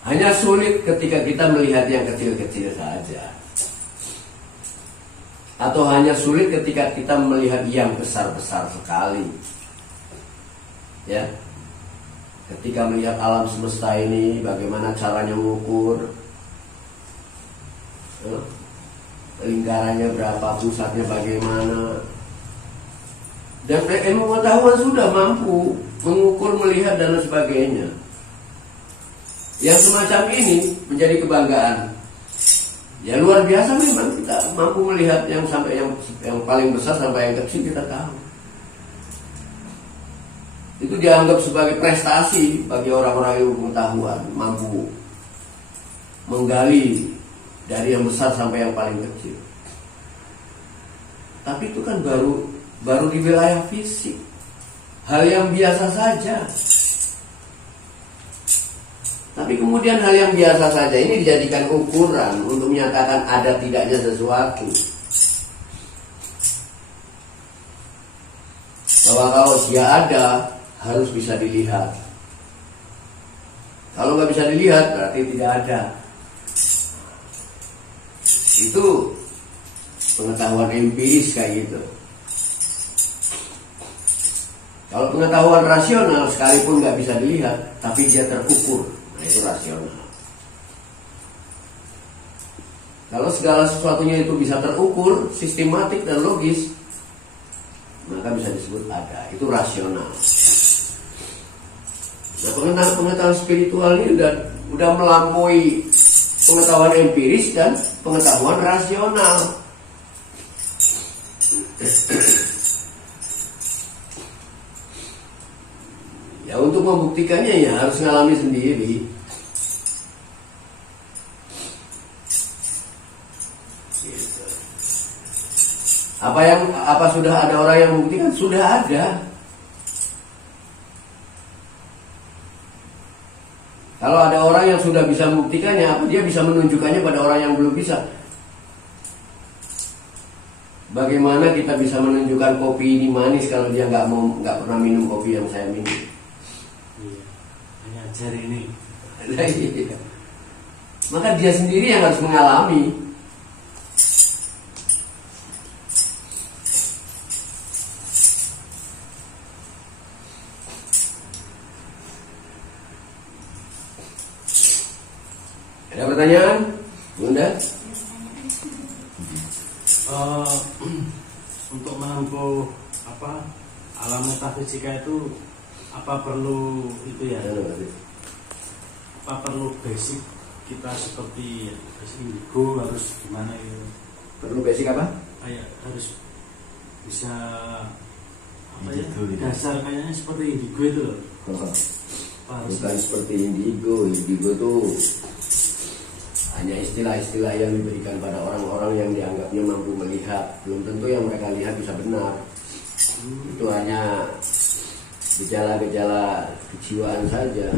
Hanya sulit ketika kita melihat yang kecil-kecil saja. Atau hanya sulit ketika kita melihat yang besar-besar sekali. Ya. Ketika melihat alam semesta ini, bagaimana caranya mengukur, lingkarannya berapa, pusatnya bagaimana. Dan ilmu pengetahuan sudah mampu mengukur, melihat dan sebagainya. Yang semacam ini menjadi kebanggaan. Ya luar biasa memang, kita mampu melihat yang sampai yang paling besar sampai yang kecil kita tahu. Itu dianggap sebagai prestasi bagi orang-orang yang pengetahuan, mampu menggali dari yang besar sampai yang paling kecil. Tapi itu kan baru di wilayah fisik, hal yang biasa saja. Tapi kemudian hal yang biasa saja ini dijadikan ukuran untuk menyatakan ada tidaknya sesuatu. Bahwa kalau dia ada, harus bisa dilihat. Kalau nggak bisa dilihat, berarti tidak ada. Itu pengetahuan empiris kayak gitu. Kalau pengetahuan rasional, sekalipun nggak bisa dilihat, tapi dia terukur, nah itu rasional. Kalau segala sesuatunya itu bisa terukur, sistematik dan logis, maka bisa disebut ada. Itu rasional. Nah, pengetahuan spiritual ini udah melampaui pengetahuan empiris dan pengetahuan rasional. Ya untuk membuktikannya ya harus ngalami sendiri. Gitu. Apa sudah ada orang yang membuktikan? Sudah ada. Kalau ada orang yang sudah bisa membuktikannya, apa dia bisa menunjukkannya pada orang yang belum bisa? Bagaimana kita bisa menunjukkan kopi ini manis kalau dia nggak pernah minum kopi yang saya minum? Iya, hanya jari ini. Maka dia sendiri yang harus mengalami. Ada pertanyaan, Bunda? Untuk menempuh alam metafisika itu apa perlu itu ya? Apa perlu basic kita seperti basic indigo harus gimana gitu? Perlu basic apa? Kayak harus bisa Indigo gitu. dasar kayaknya seperti indigo itu loh. Bukan seperti indigo. Indigo itu hanya istilah-istilah yang diberikan pada orang-orang yang dianggapnya mampu melihat. Belum tentu yang mereka lihat bisa benar. Itu hanya gejala-gejala kejiwaan saja.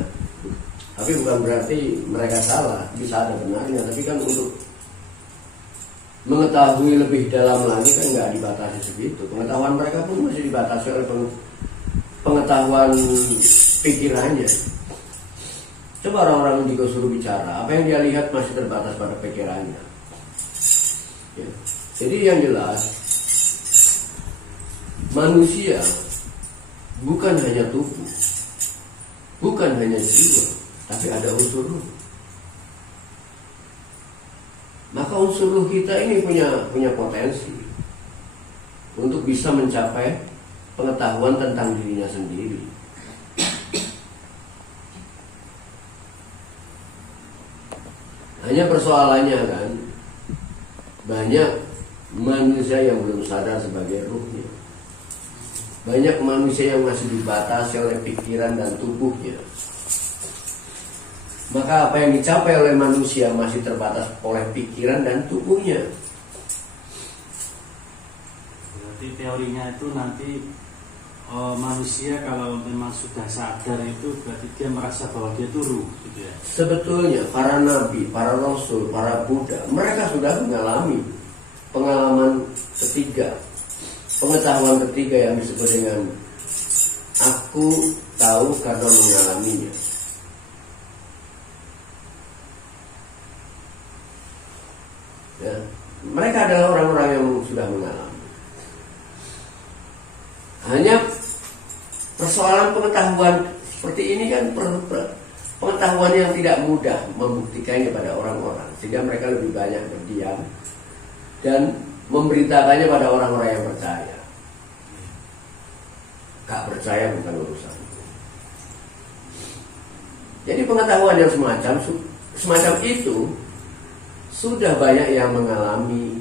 Tapi bukan berarti mereka salah, bisa ada benarnya. Tapi kan untuk mengetahui lebih dalam lagi kan nggak dibatasi segitu. Pengetahuan mereka pun masih dibatasi oleh pengetahuan pikirannya. Coba orang-orang juga suruh bicara, apa yang dia lihat masih terbatas pada pikirannya. Ya. Jadi yang jelas, manusia bukan hanya tubuh, bukan hanya jiwa, tapi ada unsur ruh. Maka unsur ruh kita ini punya potensi untuk bisa mencapai pengetahuan tentang dirinya sendiri. Hanya persoalannya kan, banyak manusia yang belum sadar sebagai ruhnya. Banyak manusia yang masih dibatasi oleh pikiran dan tubuhnya. Maka apa yang dicapai oleh manusia masih terbatas oleh pikiran dan tubuhnya. Berarti teorinya itu nanti manusia kalau memang sudah sadar itu berarti dia merasa bahwa dia itu ruh gitu ya. Sebetulnya para nabi, para rasul, para Buddha, mereka sudah mengalami pengalaman ketiga, pengetahuan ketiga yang disebut dengan aku tahu karena mengalaminya. Ya, mereka adalah orang-orang yang sudah mengalami. Hanya persoalan pengetahuan seperti ini kan pengetahuan yang tidak mudah membuktikannya pada orang-orang, sehingga mereka lebih banyak berdiam dan memberitakannya pada orang-orang yang percaya. Gak percaya bukan urusan. Jadi pengetahuan yang semacam itu sudah banyak yang mengalami.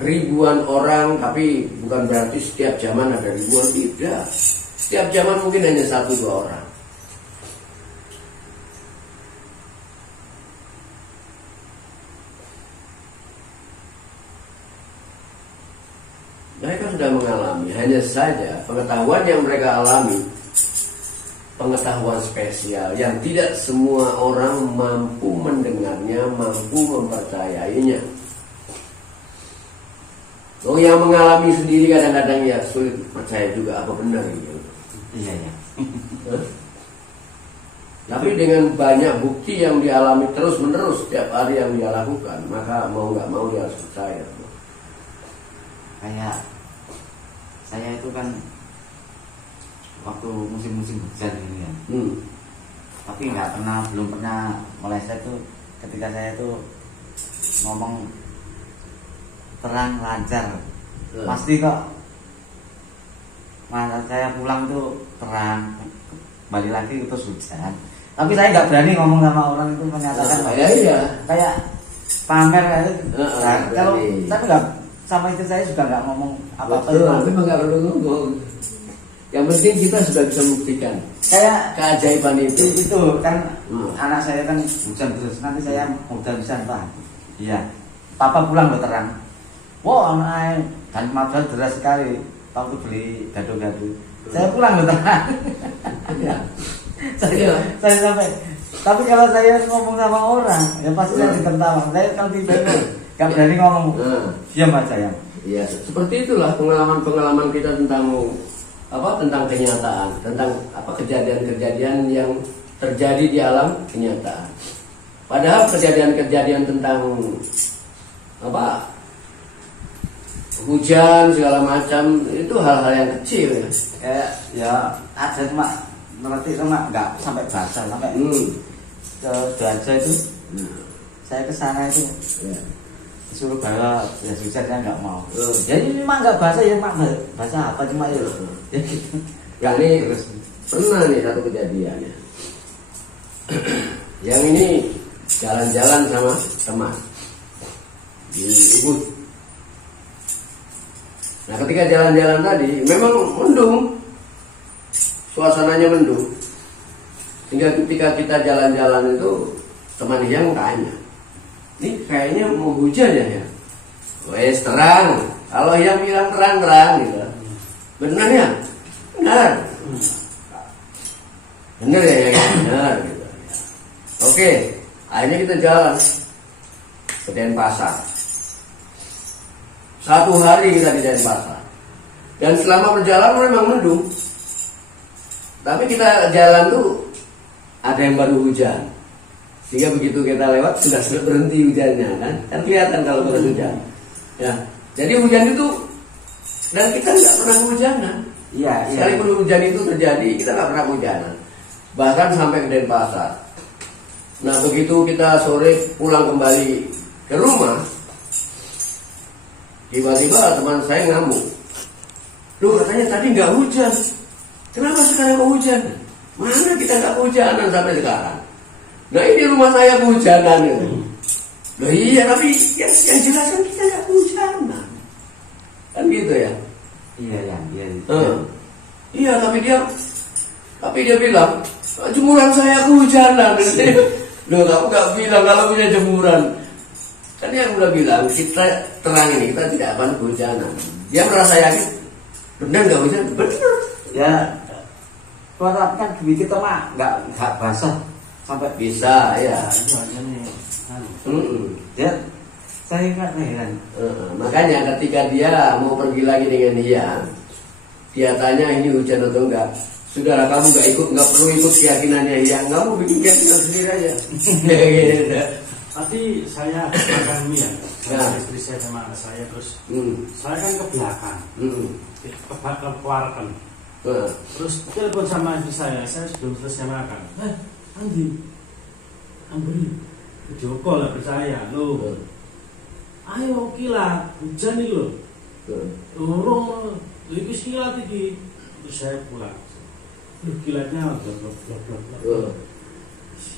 Ribuan orang, tapi bukan berarti setiap zaman ada ribuan, tidak. Setiap zaman mungkin hanya 1-2 orang. Mereka sudah mengalami, hanya saja pengetahuan yang mereka alami, pengetahuan spesial yang tidak semua orang mampu mendengarnya, mampu mempercayainya. Oh, yang mengalami sendiri kadang-kadang ya sulit percaya juga apa benar gitu. Iya ya. Tapi dengan banyak bukti yang dialami terus-menerus setiap hari yang dia lakukan, maka mau nggak mau dia harus percaya. Kayak saya itu kan waktu musim-musim hujan ini ya. Tapi belum pernah meleset tuh ketika saya tuh ngomong terang lancar, pasti kok malah saya pulang tuh terang, balik lagi terus hujan. Tapi saya nggak berani ngomong sama orang itu menyatakan kayak pamer itu. Kalau tapi nggak sama istri saya juga nggak ngomong apa-apa. Tapi nggak perlu ngomong. Yang penting kita sudah bisa membuktikan kayak keajaiban itu. Itu kan anak saya kan hujan terus, nanti saya hujan Pak. Iya, papa pulang loh terang. Wah, anak dan modal deras sekali. Waktu beli gado-gado, saya pulang loh terang. Saya sampai. Tapi kalau saya ngomong sama orang, ya pasti saya ditertawa. Saya kalau tidak nggak berani ngomong. Diam aja ya. Iya, seperti itulah pengalaman-pengalaman kita tentang kenyataan, tentang kejadian-kejadian yang terjadi di alam kenyataan. Padahal kejadian-kejadian tentang hujan segala macam itu hal-hal yang kecil ya. Ya ada cuma melatih sama nggak sampai basah sampai ke Doaja itu. Saya ke sana itu suruh bawa jas hujan saya nggak mau. Jadi memang nggak basah ya mak, basah apa cuma ya gitu. Ya ini pernah nih satu kejadian ya. Yang ini jalan-jalan sama teman di Ubud. Nah ketika jalan-jalan tadi memang mendung, suasananya mendung. Sehingga ketika kita jalan-jalan itu teman yang tanya, ini kayaknya mau hujan ya? Wes terang. Kalau yang bilang terang-terang gitu. Benar ya? Benar. Benar ya? Benar gitu. Oke, akhirnya kita jalan ke Denpasar. 1 hari kita di Denpasar. Dan selama perjalanan memang mendung. Tapi kita jalan tuh ada yang baru hujan. Sehingga begitu kita lewat sudah berhenti hujannya kan? Kan kelihatan kalau baru hujan. Ya. Jadi hujan itu dan kita nggak pernah kehujanan. Iya. Sekalipun hujan itu terjadi, kita nggak pernah kehujanan. Bahkan sampai ke Denpasar. Nah begitu kita sore pulang kembali ke rumah, tiba-tiba teman saya ngamuk. Loh katanya tadi nggak hujan, kenapa sekarang kok hujan? Mana kita nggak kehujanan sampai sekarang? Nah ini rumah saya kehujanan itu. Loh iya tapi yang jelas kan kita nggak kehujanan, kan gitu ya? Iya. Iya tapi dia bilang jemuran saya kehujanan. Loh kamu nggak bilang kalau punya jemuran. Kan yang udah bilang kita terang ini kita tidak akan kehujanan. Dia merasa yakin benar nggak hujan? Benar. Ya. Kalau kan duit kita mah nggak basah sampai Bisa ya. Itu aja nih. dia saya nggak heran. Makanya ketika dia mau pergi lagi dengan dia tanya ini hujan atau enggak. Sudahlah kamu nggak perlu ikut keyakinannya kamu bikin keyakinan sendiri aja. Tadi saya makan mie ya, sama istri saya sama anak saya terus saya kan ke belakang, ke warung. Terus telepon sama istri saya sebelum selesai makan. Andi, Ambri, Joko lah percaya lo. Ayo kilat, hujan nih lo. Lorong, lagi kilat iki. Terus saya pulang. Kilatnya blok.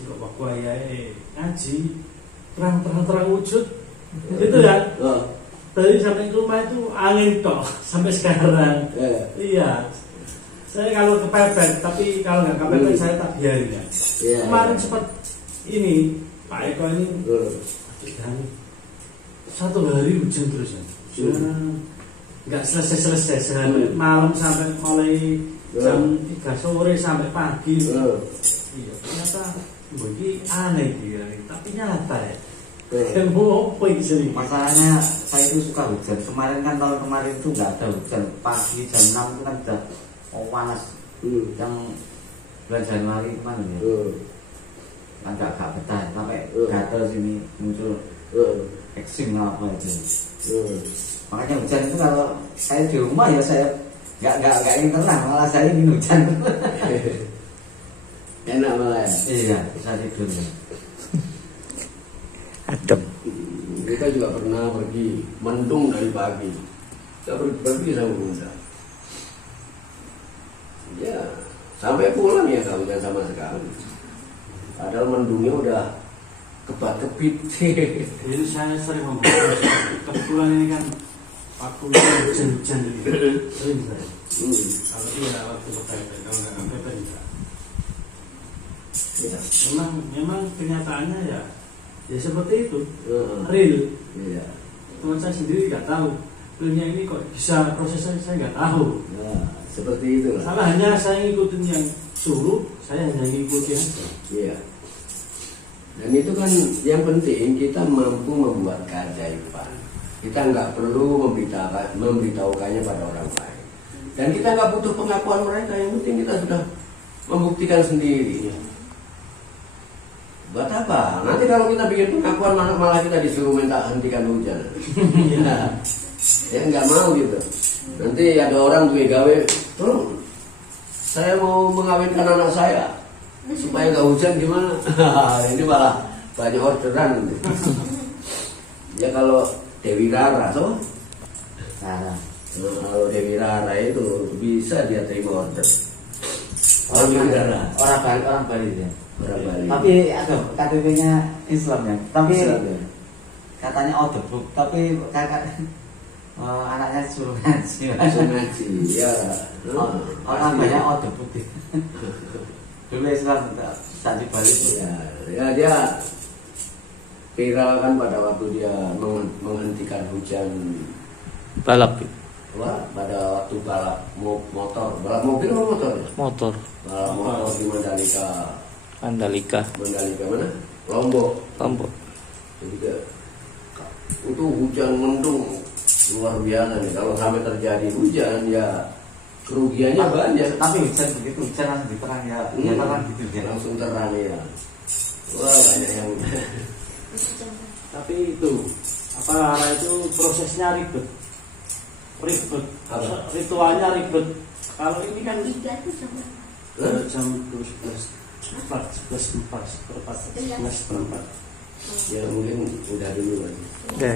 Kok Pak Kuayai ngaji terang wujud gitu kan. Dari sampai ke rumah itu angin tok sampai sekarang. Iya. Saya kalau kepepet, tapi kalau nggak kepepet saya tak biarin ya. Kemarin sempat ini Pak Eko ini dan 1 hari hujan terus ya. Nggak selesai sampai malam sampai mulai jam 3 sore sampai pagi. Iya, ternyata begini aneh dia, tapi nyata ya. Yang mau apa ini? Masalahnya saya itu suka hujan. Kemarin kan tahun kemarin itu nggak ada hujan. Pagi jam 6 itu kan udah panas. Yang bulan Januari kemarin ya. Agak betah sampai gatel sini muncul eksim apa itu. Makanya hujan itu kalau saya di rumah ya saya nggak ingin tenang, malah saya ingin hujan. Enak malah ya? Iya, bisa tidur. Adem. Kita juga pernah pergi mendung dari pagi. Kita pergi sama Bunda. Ya, sampai pulang ya nggak hujan sama sekali. Padahal mendungnya udah kebat-kebit. Jadi saya sering membuat kebetulan ini kan waktu hujan-hujan gitu. Sering saya. Kalau iya waktu kepepet, kalau nggak kepepet juga. Ya. Memang kenyataannya ya seperti itu, real. Iya. Teman saya sendiri nggak tahu, realnya ini kok bisa prosesnya saya nggak tahu. Nah, seperti itu lah. Salah hanya saya ngikutin yang suruh, saya hanya ngikutin aja. Iya. Dan itu kan yang penting kita mampu membuat keajaiban. Kita nggak perlu memberitahukannya pada orang lain. Dan kita nggak butuh pengakuan mereka. Yang penting kita sudah membuktikan sendiri. Buat apa? Nanti kalau kita bikin pengakuan malah kita disuruh minta hentikan hujan. Ya nggak mau gitu. Nanti ada orang gue gawe, tolong saya mau mengawinkan anak saya supaya nggak hujan gimana? Ini malah banyak orderan. Ya kalau Dewi Rara, so? Nah, Kalau Dewi Rara itu bisa dia terima order. orang Bali dia. Orang Bali. Tapi ada KTP-nya Islam ya. Tapi Islam, ya? katanya out the book. Tapi kakak anaknya suruh ngaji. Langsung ngaji, ya. Orang banyak out the book. Dulu Islam saat di Bali itu. Ya dia viral kan pada waktu dia menghentikan hujan balap pada waktu balap motor, balap mobil atau motor? motor Balap motor di Mandalika mana? Lombok. Jadi itu hujan mendung luar biasa nih. Kalau sampai terjadi hujan ya kerugiannya banyak. Tapi hujan begitu, hujan langsung diterang ya. Ya terang gitu ya. Langsung terang ya. Wah banyak yang. Tapi itu apa itu prosesnya ribet, ritualnya ribet. Kalau ini kan jam 11.4 Ya mungkin udah dulu lagi. oke